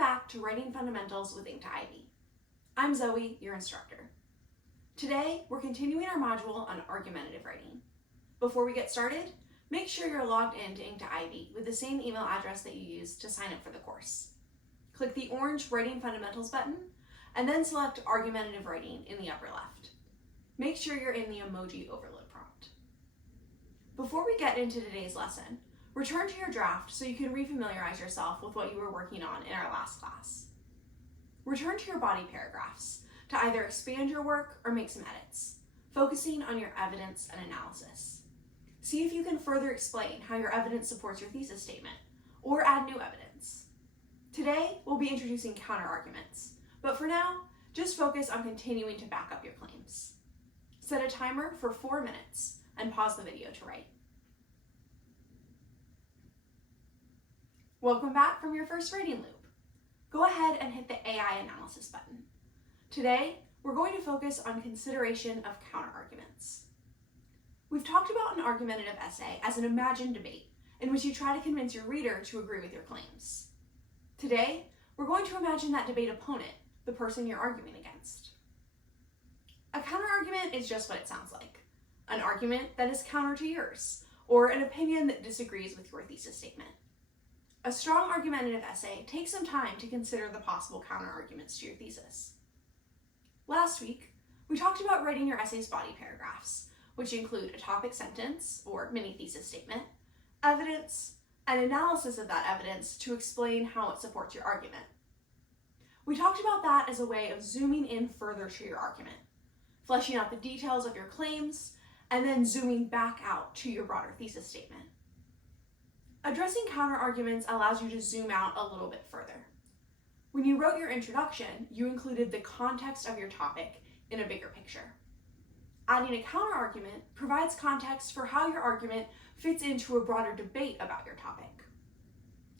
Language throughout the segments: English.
back to Writing Fundamentals with Ink to Ivy. I'm Zoe, your instructor. Today, we're continuing our module on argumentative writing. Before we get started, make sure you're logged in to Ink to Ivy with the same email address that you used to sign up for the course. Click the orange Writing Fundamentals button, and then select Argumentative Writing in the upper left. Make sure you're in the emoji overload prompt. Before we get into today's lesson, return to your draft so you can refamiliarize yourself with what you were working on in our last class. Return to your body paragraphs to either expand your work or make some edits, focusing on your evidence and analysis. See if you can further explain how your evidence supports your thesis statement, or add new evidence. Today, we'll be introducing counterarguments, but for now, just focus on continuing to back up your claims. Set a timer for 4 minutes and pause the video to write. Welcome back from your first writing loop. Go ahead and hit the AI analysis button. Today, we're going to focus on consideration of counterarguments. We've talked about an argumentative essay as an imagined debate in which you try to convince your reader to agree with your claims. Today, we're going to imagine that debate opponent, the person you're arguing against. A counterargument is just what it sounds like, an argument that is counter to yours, or an opinion that disagrees with your thesis statement. A strong argumentative essay takes some time to consider the possible counterarguments to your thesis. Last week, we talked about writing your essay's body paragraphs, which include a topic sentence, or mini thesis statement, evidence, and analysis of that evidence to explain how it supports your argument. We talked about that as a way of zooming in further to your argument, fleshing out the details of your claims, and then zooming back out to your broader thesis statement. Addressing counterarguments allows you to zoom out a little bit further. When you wrote your introduction, you included the context of your topic in a bigger picture. Adding a counterargument provides context for how your argument fits into a broader debate about your topic.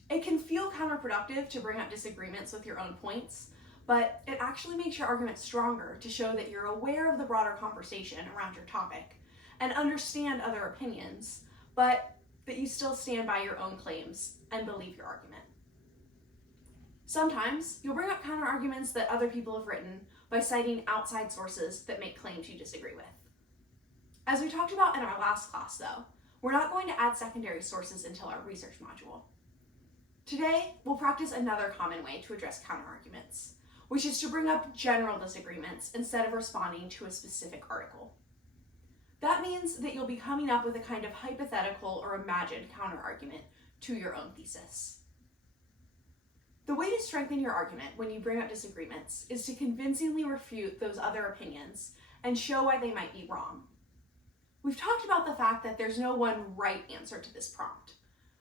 It can feel counterproductive to bring up disagreements with your own points, but it actually makes your argument stronger to show that you're aware of the broader conversation around your topic and understand other opinions, but that you still stand by your own claims and believe your argument. Sometimes you'll bring up counterarguments that other people have written by citing outside sources that make claims you disagree with. As we talked about in our last class though, we're not going to add secondary sources until our research module. Today, we'll practice another common way to address counterarguments, which is to bring up general disagreements instead of responding to a specific article. That means that you'll be coming up with a kind of hypothetical or imagined counterargument to your own thesis. The way to strengthen your argument when you bring up disagreements is to convincingly refute those other opinions and show why they might be wrong. We've talked about the fact that there's no one right answer to this prompt.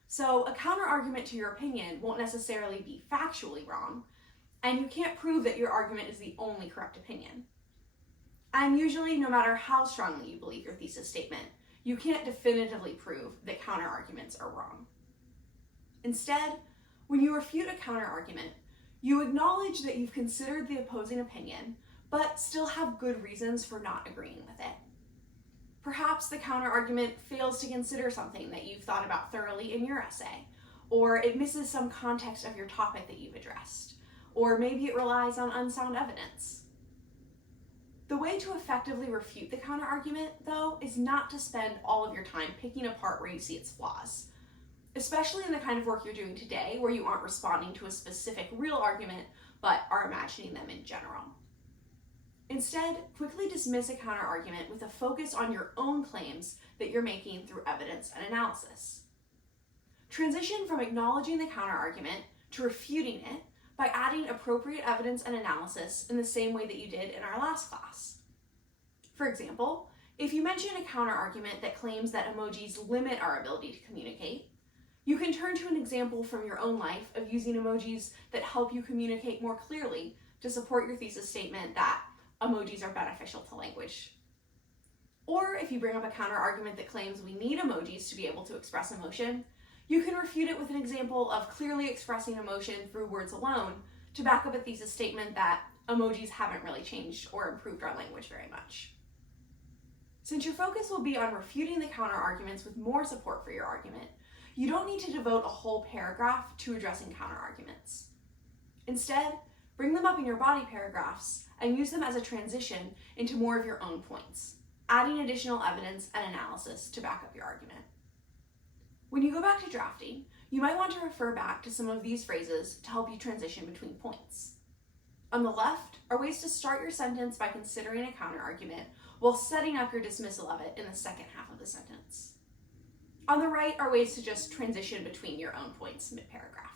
So a counterargument to your opinion won't necessarily be factually wrong, and you can't prove that your argument is the only correct opinion. And usually, no matter how strongly you believe your thesis statement, you can't definitively prove that counterarguments are wrong. Instead, when you refute a counterargument, you acknowledge that you've considered the opposing opinion, but still have good reasons for not agreeing with it. Perhaps the counterargument fails to consider something that you've thought about thoroughly in your essay, or it misses some context of your topic that you've addressed, or maybe it relies on unsound evidence. The way to effectively refute the counterargument, though, is not to spend all of your time picking apart where you see its flaws, especially in the kind of work you're doing today where you aren't responding to a specific real argument, but are imagining them in general. Instead, quickly dismiss a counterargument with a focus on your own claims that you're making through evidence and analysis. Transition from acknowledging the counterargument to refuting it by adding appropriate evidence and analysis in the same way that you did in our last class. For example, if you mention a counterargument that claims that emojis limit our ability to communicate, you can turn to an example from your own life of using emojis that help you communicate more clearly to support your thesis statement that emojis are beneficial to language. Or if you bring up a counterargument that claims we need emojis to be able to express emotion, you can refute it with an example of clearly expressing emotion through words alone to back up a thesis statement that emojis haven't really changed or improved our language very much. Since your focus will be on refuting the counterarguments with more support for your argument, you don't need to devote a whole paragraph to addressing counterarguments. Instead, bring them up in your body paragraphs and use them as a transition into more of your own points, adding additional evidence and analysis to back up your argument. When you go back to drafting, you might want to refer back to some of these phrases to help you transition between points. On the left are ways to start your sentence by considering a counterargument while setting up your dismissal of it in the second half of the sentence. On the right are ways to just transition between your own points mid-paragraph.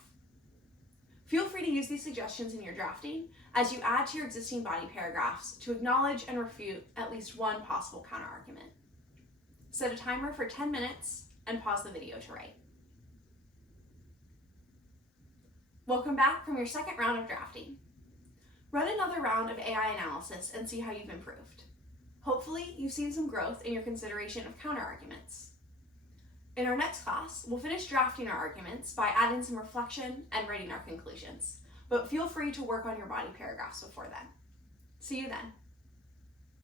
Feel free to use these suggestions in your drafting as you add to your existing body paragraphs to acknowledge and refute at least one possible counterargument. Set a timer for 10 minutes and pause the video to write. Welcome back from your second round of drafting. Run another round of AI analysis and see how you've improved. Hopefully, you've seen some growth in your consideration of counterarguments. In our next class, we'll finish drafting our arguments by adding some reflection and writing our conclusions, but feel free to work on your body paragraphs before then. See you then.